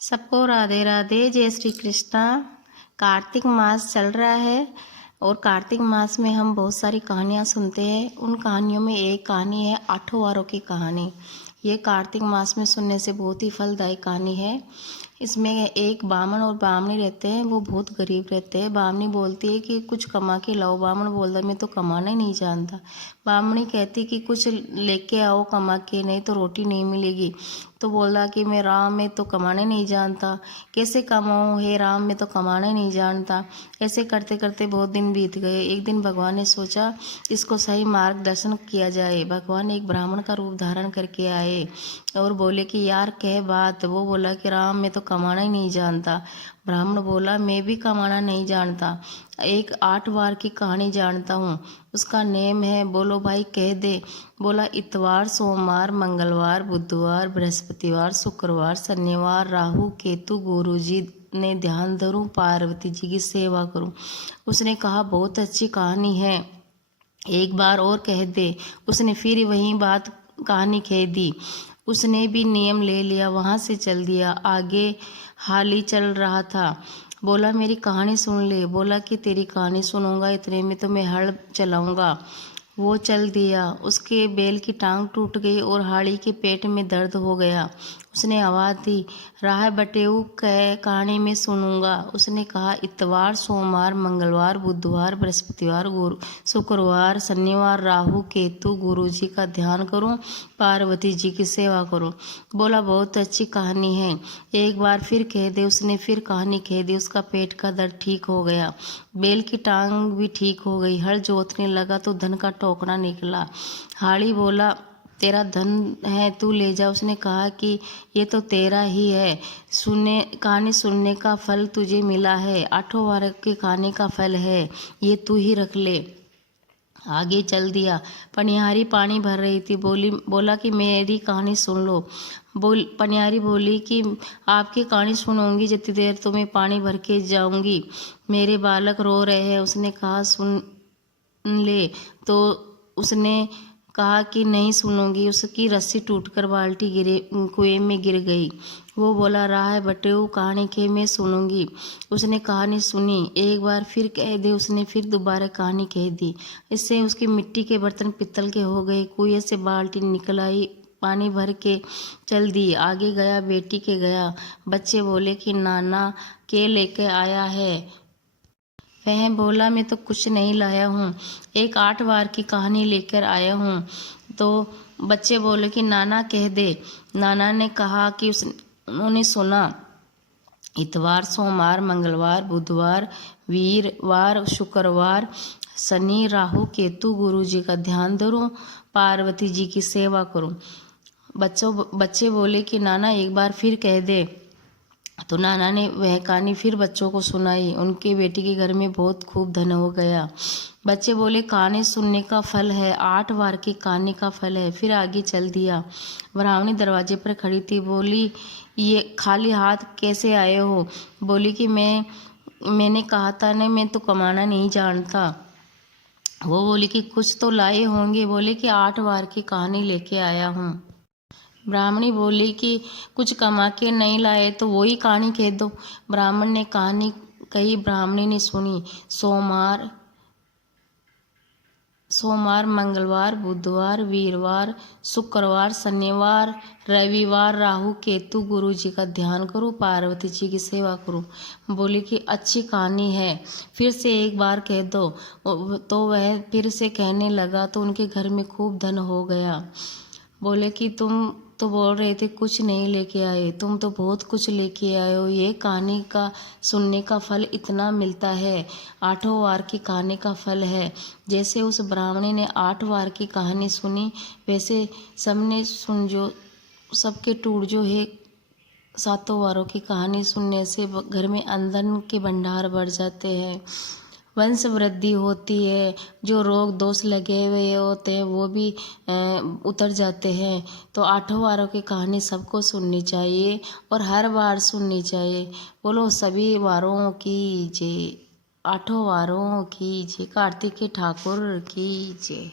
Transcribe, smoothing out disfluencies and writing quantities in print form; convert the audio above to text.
सबको राधे राधे, जय श्री कृष्णा। कार्तिक मास चल रहा है और कार्तिक मास में हम बहुत सारी कहानियाँ सुनते हैं। उन कहानियों में एक कहानी है आठों वारों की कहानी। ये कार्तिक मास में सुनने से बहुत ही फलदायी कहानी है। इसमें एक बामन और बामनी रहते हैं, वो बहुत गरीब रहते हैं। बामनी बोलती है कि कुछ कमा के लाओ। बामन बोलता मैं तो कमाना ही नहीं जानता। बामनी कहती कि कुछ लेके आओ कमा के, नहीं तो रोटी नहीं मिलेगी। तो बोला कि मैं राम में तो कमाने नहीं जानता, कैसे कमाऊँ हे राम, मैं तो कमाने नहीं जानता। ऐसे करते करते बहुत दिन बीत गए। एक दिन भगवान ने सोचा इसको सही मार्गदर्शन किया जाए। भगवान एक ब्राह्मण का रूप धारण करके आए और बोले कि यार कह बात। वो बोला कि राम मैं तो कमाना ही नहीं जानता। ब्राह्मण बोला मैं भी कमाना नहीं जानता, एक 8 वार की कहानी जानता हूँ, उसका नेम है। बोलो भाई कह दे। बोला इतवार, सोमवार, मंगलवार, बुधवार, बृहस्पतिवार, शुक्रवार, शनिवार, राहु केतु गुरु जी ने ध्यान धरूं, पार्वती जी की सेवा करूं। उसने कहा बहुत अच्छी कहानी है, एक बार और कह दे। उसने फिर वही बात कहानी कह दी। उसने भी नियम ले लिया, वहां से चल दिया। आगे हाल ही चल रहा था। बोला मेरी कहानी सुन ले। बोला कि तेरी कहानी सुनूंगा, इतने में तो मैं हल चलाऊंगा। वो चल दिया। उसके बैल की टांग टूट गई और हाड़ी के पेट में दर्द हो गया। उसने आवाज़ दी राह बटेऊ कहानी में सुनूंगा। उसने कहा इतवार, सोमवार, मंगलवार, बुधवार, बृहस्पतिवार, गुरु शुक्रवार, शनिवार, राहु केतु गुरु जी का ध्यान करूं, पार्वती जी की सेवा करूं। बोला बहुत अच्छी कहानी है, एक बार फिर कह दे। उसने फिर कहानी कह दी। उसका पेट का दर्द ठीक हो गया, बैल की टांग भी ठीक हो गई। हल जोतने लगा तो धन का टोकरा निकला। हाड़ी बोला तेरा धन है, तू ले जा। उसने कहा कि ये तो तेरा ही है, सुनने कहानी सुनने का फल तुझे मिला है, 8 वार के खाने का फल है, ये तू ही रख ले। आगे चल दिया। पनिहारी पानी भर रही थी। बोला कि मेरी कहानी सुन लो। पनिहारी बोली कि आपकी कहानी सुनूंगी जितनी देर तुम्हें पानी भर के जाऊंगी, मेरे बालक रो रहे हैं। उसने कहा सुन ले। तो उसने कहा कि नहीं सुनूंगी। उसकी रस्सी टूटकर बाल्टी कुएं में गिर गई। वो बोला राह बटेऊ कहानी के मैं सुनूंगी। उसने कहानी सुनी, एक बार फिर कह दे। उसने फिर दोबारा कहानी कह दी। इससे उसके मिट्टी के बर्तन पित्तल के हो गए। कुएं से बाल्टी निकल आई, पानी भर के चल दी। आगे गया, बेटी के गया। बच्चे बोले कि नाना के लेके आया है। वह बोला मैं तो कुछ नहीं लाया हूँ, एक 8 वार की कहानी लेकर आया हूँ। तो बच्चे बोले कि नाना कह दे। नाना ने कहा कि उन्होंने सुना इतवार, सोमवार, मंगलवार, बुधवार, वीरवार, शुक्रवार, शनि, राहु केतु गुरु जी का ध्यान धरूं, पार्वती जी की सेवा करूं। बच्चे बोले कि नाना एक बार फिर कह दे। तो नाना ने वह कहानी फिर बच्चों को सुनाई। उनके बेटी के घर में बहुत खूब धन हो गया। बच्चे बोले कहानी सुनने का फल है, 8 वार की कहानी का फल है। फिर आगे चल दिया। ब्राह्मणी दरवाजे पर खड़ी थी। बोली ये खाली हाथ कैसे आए हो? बोली कि मैंने कहा था ना, मैं तो कमाना नहीं जानता। वो बोली कि कुछ तो लाए होंगे। बोले कि 8 वार की कहानी लेके आया हूँ। ब्राह्मणी बोली कि कुछ कमा के नहीं लाए तो वही कहानी कह दो। ब्राह्मण ने कहानी कही, ब्राह्मणी ने सुनी। सोमवार, मंगलवार, बुधवार, वीरवार, शुक्रवार, शनिवार, रविवार, राहु केतु गुरु जी का ध्यान करो, पार्वती जी की सेवा करो। बोली कि अच्छी कहानी है, फिर से एक बार कह दो। तो वह फिर से कहने लगा तो उनके घर में खूब धन हो गया। बोले कि तुम तो बोल रहे थे कुछ नहीं लेके आए, तुम तो बहुत कुछ लेके आए हो। ये कहानी का सुनने का फल इतना मिलता है, 8 वार की कहानी का फल है। जैसे उस ब्राह्मणी ने 8 वार की कहानी सुनी, वैसे सबने सुन जो सबके टूट जो है 7 वारों की कहानी सुनने से घर में अंधन के भंडार बढ़ जाते हैं, वंश वृद्धि होती है, जो रोग दोष लगे हुए होते हैं वो भी उतर जाते हैं। तो 8 वारों की कहानी सबको सुननी चाहिए और हर बार सुननी चाहिए। बोलो सभी वारों की जय, 8 वारों की जय, कार्तिक ठाकुर की जय।